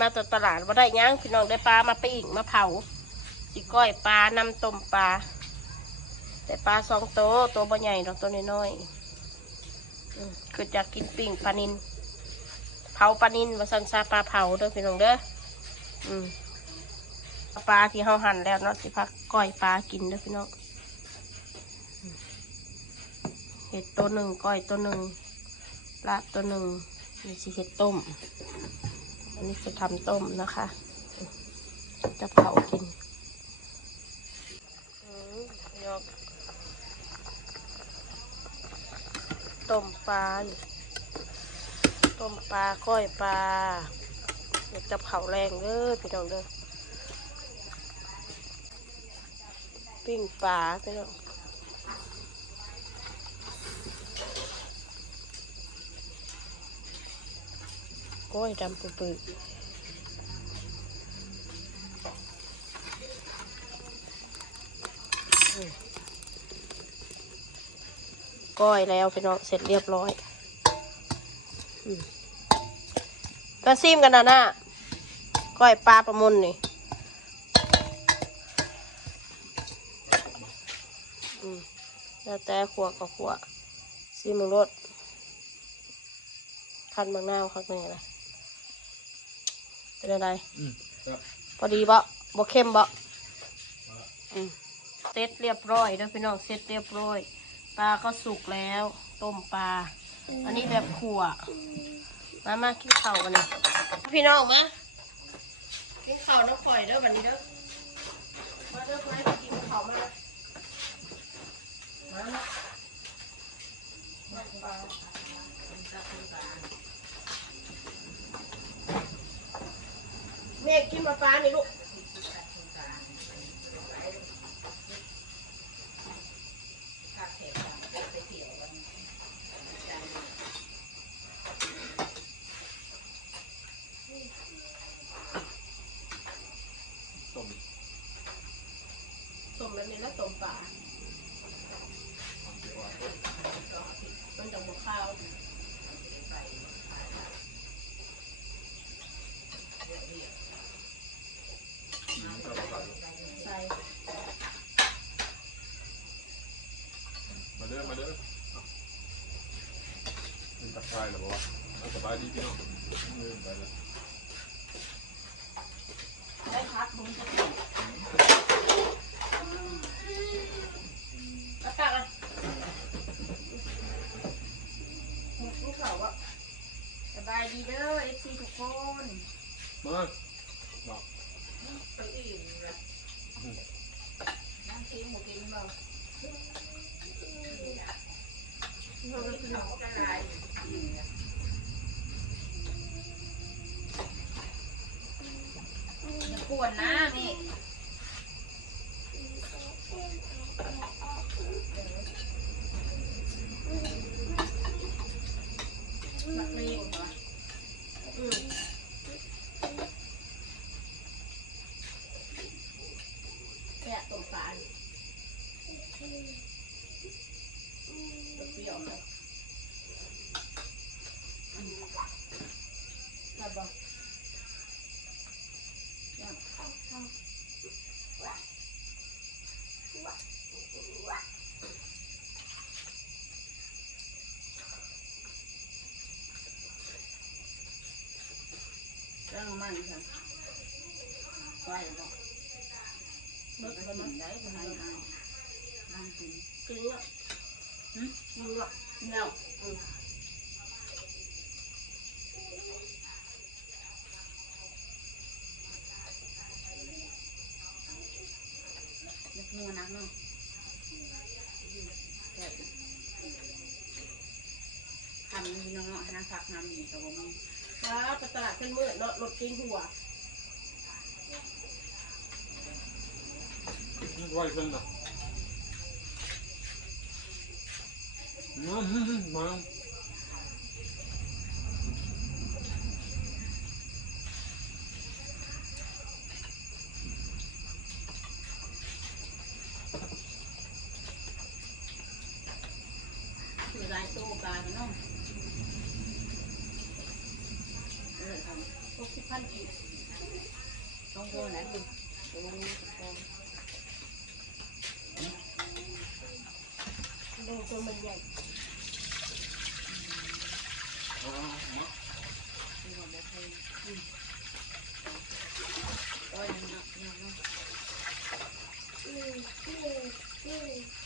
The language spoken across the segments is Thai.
มาจากตลาดว่าได้ย่างพี่น้องได้ปลามาปิ้งมาเผาสิก้อยปลานำต้มปลาแต่ปลาสองโตวตัวบ่ใหญ่ดอกตัวน้อยๆคือจะกินปิ้งปลานินเผาปลานินมาสันซาปลาเผาเด้อพี่น้องเด้ออืมปลาที่เขาหั่นแล้วเนาะสิพักก้อยปลากินเด้อพี่น้องเห็ดตัวหนึ่งก้อยตัวหนึ่งปลาตัวหนึ่งนี่สิเห็ดต้ม อันนี้จะทำต้มนะคะ จะเผากินยกต้มปลา ต้มปลาก้อยปลาเดี๋ยวจะเผาแรงเด้อพี่น้องเด้อปิ้งปลาพี่น้อง ก้อยดำปื้อๆก้อยแล้วพี่น้องเสร็จเรียบร้อยมก็ซิมกันนะน่ะก้อยปลาประมุนนี่แล้วแต่ขวกับขวซีมึงรสคันบางหน้าวคักนี่อะ เป็นอะไรอืมครับพอดีบ่บ่เข้มบ่อืมเสร็จเรียบร้อยแล้วพี่น้องเสร็จเรียบร้อย ปลาก็สุกแล้ว ต้มปลา อันนี้แบบขั่วมามากินข้าวกันนี่พี่น้องมา กินข้าวน้ำข่อยเด้อวันนี้เด้อ มาเด้อไปกินข้าวมาเด้อมามามาปลาแม่กินมาปลานี่ลูก ต้ม ต้มแบบนี้แล้วต้มปลา ความเปรี้ยวหวาน มันจะบวข้าว อืมก็เราใส่ ใส่ มาเด้อมาเด้อเอาเป็นตะไคร้เหรอวะ เอาสบายดีพี่น้องเออไปเลย ได้พักบุ้งจะแล้วตักอะลูกเขาอะสบายดีเด้อเอฟซีทุกคน มาบอก ไปอื่นละนั่งทีหมูกินเปล่าเราไปกินของกันหลาย อย่าก วนนะนี่มักเลี้ยงเหรออืมแกะต้มปลาดิเปรี้ยวเลยครับบ่ เรื่อง มันค่ะไปบอกเบิกไปไปกิมั้นได้ก็ให้ให้นั่งกินกินเนาะหึกินเนาะกินแล้วอืมนักนัวนักเนาะทำมีน้องๆหาผักทำมีกับผม ว้าไปตลาดเป็นมื้อเนาะรถกินหัวไหวเพิ่นนะอืมอืมอืมมา คือ ลายตู้ปลาเนาะเออทำ โอ้ กสิบพันกีบ ต้องโดนไหนดูโอ้ย ดูตัวมันใหญ่ เอาเอาเอา ที่ผมจะให้โอ้ยยังยังยัง ไปเขา เหนื่อยเหนื่อยอยากกินเลยเหนื่อยเหนื่อยใ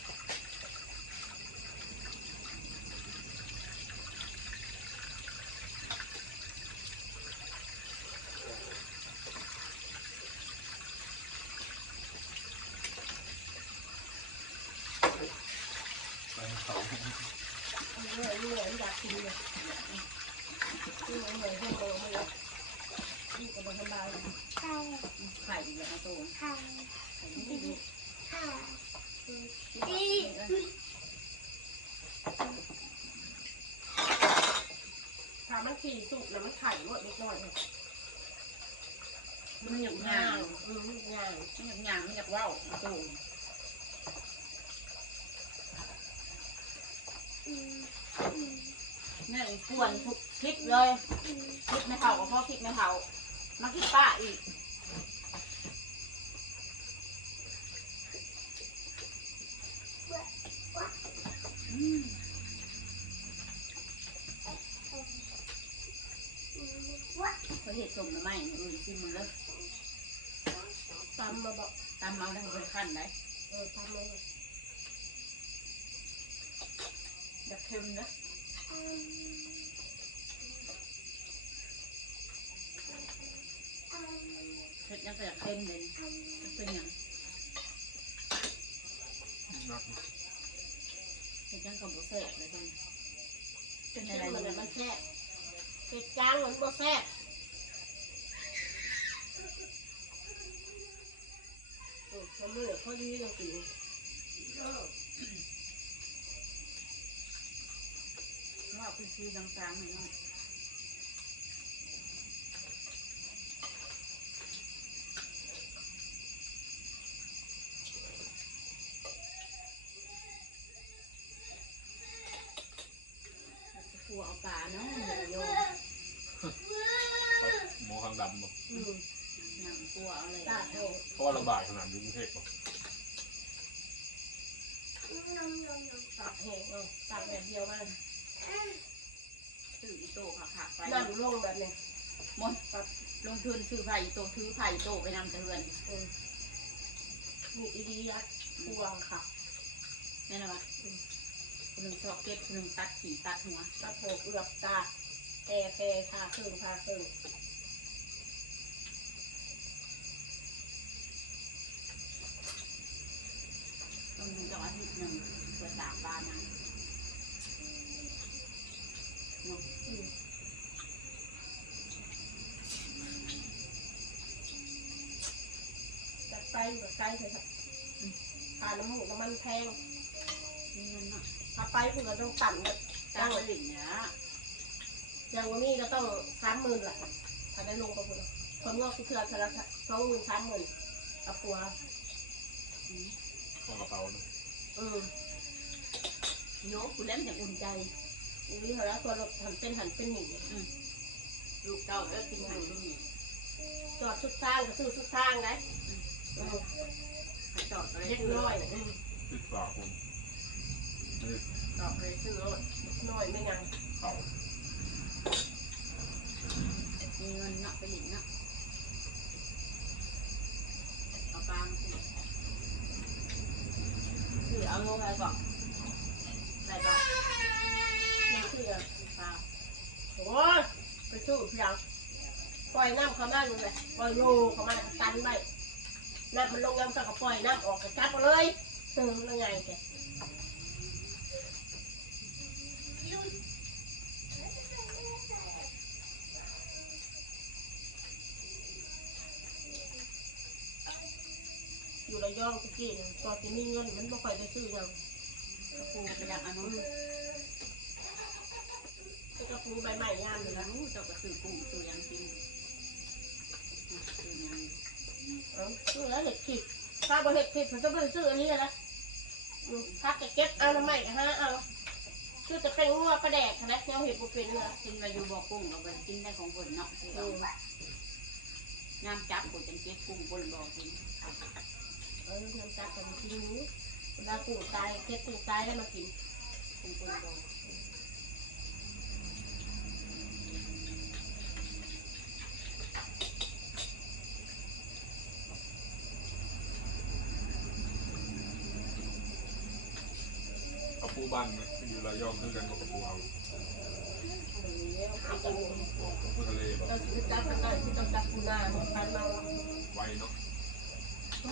ห้โตมาเลยนี่ก็บสบาย ไข่อีกแล้วนะตัวไข่ไม่ดี ถ้ามันขี่สุกแล้วมันไข่หมดเล็กน้อยมันหยาบหยาย่างบอืมย่างมันหยาบหยาบมันอยากว่าวตั นี่ยกวนทุกคลิปเลยคลิปไม่เท่ากับพ่อคลิปไม่เท่ามาคลิปป้าอีกเขาเห็ดสมน้ำไม้อื่นซิมึงเลยตำมาบอกตามเอาได้บริขั้นได้เออตำมา เลยอยากเค็มนะเห็ดยังแต่อยากเค็มเลยมันเป็นหยังนักเห็ดยังกับบุเซ่เลยกันเป็นเช่อะไรนมันอยู่มันแซ่บเป็ดจางมันบ่แซ่บโอ้มันเหลือพอดีเลยกิน ว่าเป็นชีต่างๆหน่อยเนาะกลัวเอาปลาเนาะโยหมอข้างดำบ่อืมหนังกลัวเอาเลยตาแห้งเพราะว่าระบาดขนาดอยู่กรุงเทพบ่ตาแห้งเออตากแบบเดียวมัน ซื้ออีโต้ค่ะขักไปน้ำลงแบบเนี้ยหมดลงทุนซื้อไผ่อีโต้ถือไผ่อีโต้ไปนำแต่เรือนเออมีดีดียัดพวงค่ะแน่นอนคนหนึ่งชอบเก็บคนหนึ่งตัดขี่ตัดหัวตาโผกเอือบตาแอแพรพาครึ่งพาครึ่งคนหนึ่งจะอาทิตย์หนึ่งเปิดสามบ้านนะ เนาะอืมจัดไปแบบไกลเถอะค่ะทานน้ำหมูน้ำมันแพงมีเงินเนาะถ้าไปเพื่อต้องต่ำเนี่ยจ้างหลินเนี่ยอย่างวันนี้ก็ต้องสามหมื่นแหละถ้าได้ลงไปคุณคนงอกที่เถื่อนแต่ละสองหมื่นสามหมื่นกับปัวเข้ากระเป๋านะอืมโยกคุณเล่นอย่างอุ่นใจ อันนี้เขาแล้วตัวเรถหันเป็นหันเป็นหนีลูกเต้าแล้วกินหันลูกนี่จอดชุดสร้างก็ซื้อชุดสร้างได้อืมไปจอดอะไรเล็กน้อยอืมติดฝากคนนี่จอดอะไรซื้อรถน้อยไม่ยังเขามีเงินเนาะไปหลินเนาะเอาปลามาสิซื้อเอาโลอะไรก่อนได้ปะยังเชื่อ ปลา โอ้ยไป สู้เพียงปล่อยน้ำเข้ามาเลยปล่อยโลเข้ามาตันไปน้ำมันลงน้ำสักก็ปล่อยน้ำออกก็จับเอาเลยเติมยังไงแกอยู่ระยองตะกี้เนี่ยตอนที่มีเงินมันไม่ค่อยได้ซื้อยังปูไปอยากอันนู้น ก็กระปูใบใหม่งามอยู่แล้แล้ววเจ้าก็ซื้อกุ้งซื้อยังกินซื้อยังเออซื้อแล้วเห็ดผิดถ้าบ่เห็ดผิดผมจะไปซื้ออันนี้นะอืมถ้าจะเก็บเอาน้ำใหม่ก็ห้าเอาคือจะเป็นงัวประแดกนะแนวเห็ดบุเป็นเนื้อกินไปอยู่บ่อกุ้งเราไปกินได้ของคนเนาะสิอืเรามน้ำจับกูจังเก็บกุ้งบนบ่อกินเออน้ำจักกันกินนี้เวลากูตายเก็บกูตายแล้วมากินกุ้งบนบ่อ บ้านเนี่ยอยู่ระยองคือกันกับกระปูเอาทะเลแบบเราจะจับกันได้ที่ต้องจับกูหน้าพันมาไวเนาะ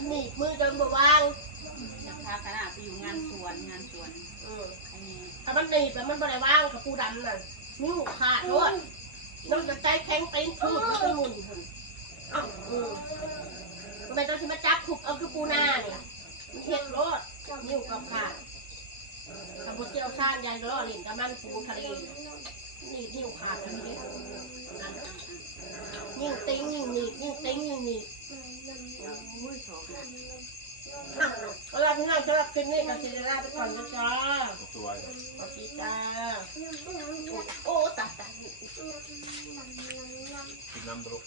หนีบมือจนบวางนักพาขนาดไปอยู่งานสวนงานสวนเอออันนี้ถ้ามันหนีบแล้วมันบริวางกับปูดำน่ะนิ้วขาดด้วยน้องจะใจแข็งเป็นพูดมันจะหมุนอ้าวเออทำไมต้องที่มาจับขุบเอาคือปูหน้าเนี่ยมันเห็ดรอดนิ้วกับขาด ทำบุเจียวชาญยายก็ล้อหลินกับมันปูทะเลนี่นิ้วขาดกันเลยยิ่งติ้งยิ่งหนีบยิ่งติ้งยิ่งหนีบเอาล่ะพี่น้องสำหรับคลิปนี้ก็สิได้ลาไปก่อนนะจ๊ะกระปูไวสวัสดีจ้าโอ้ตายตายกินน้ำตลก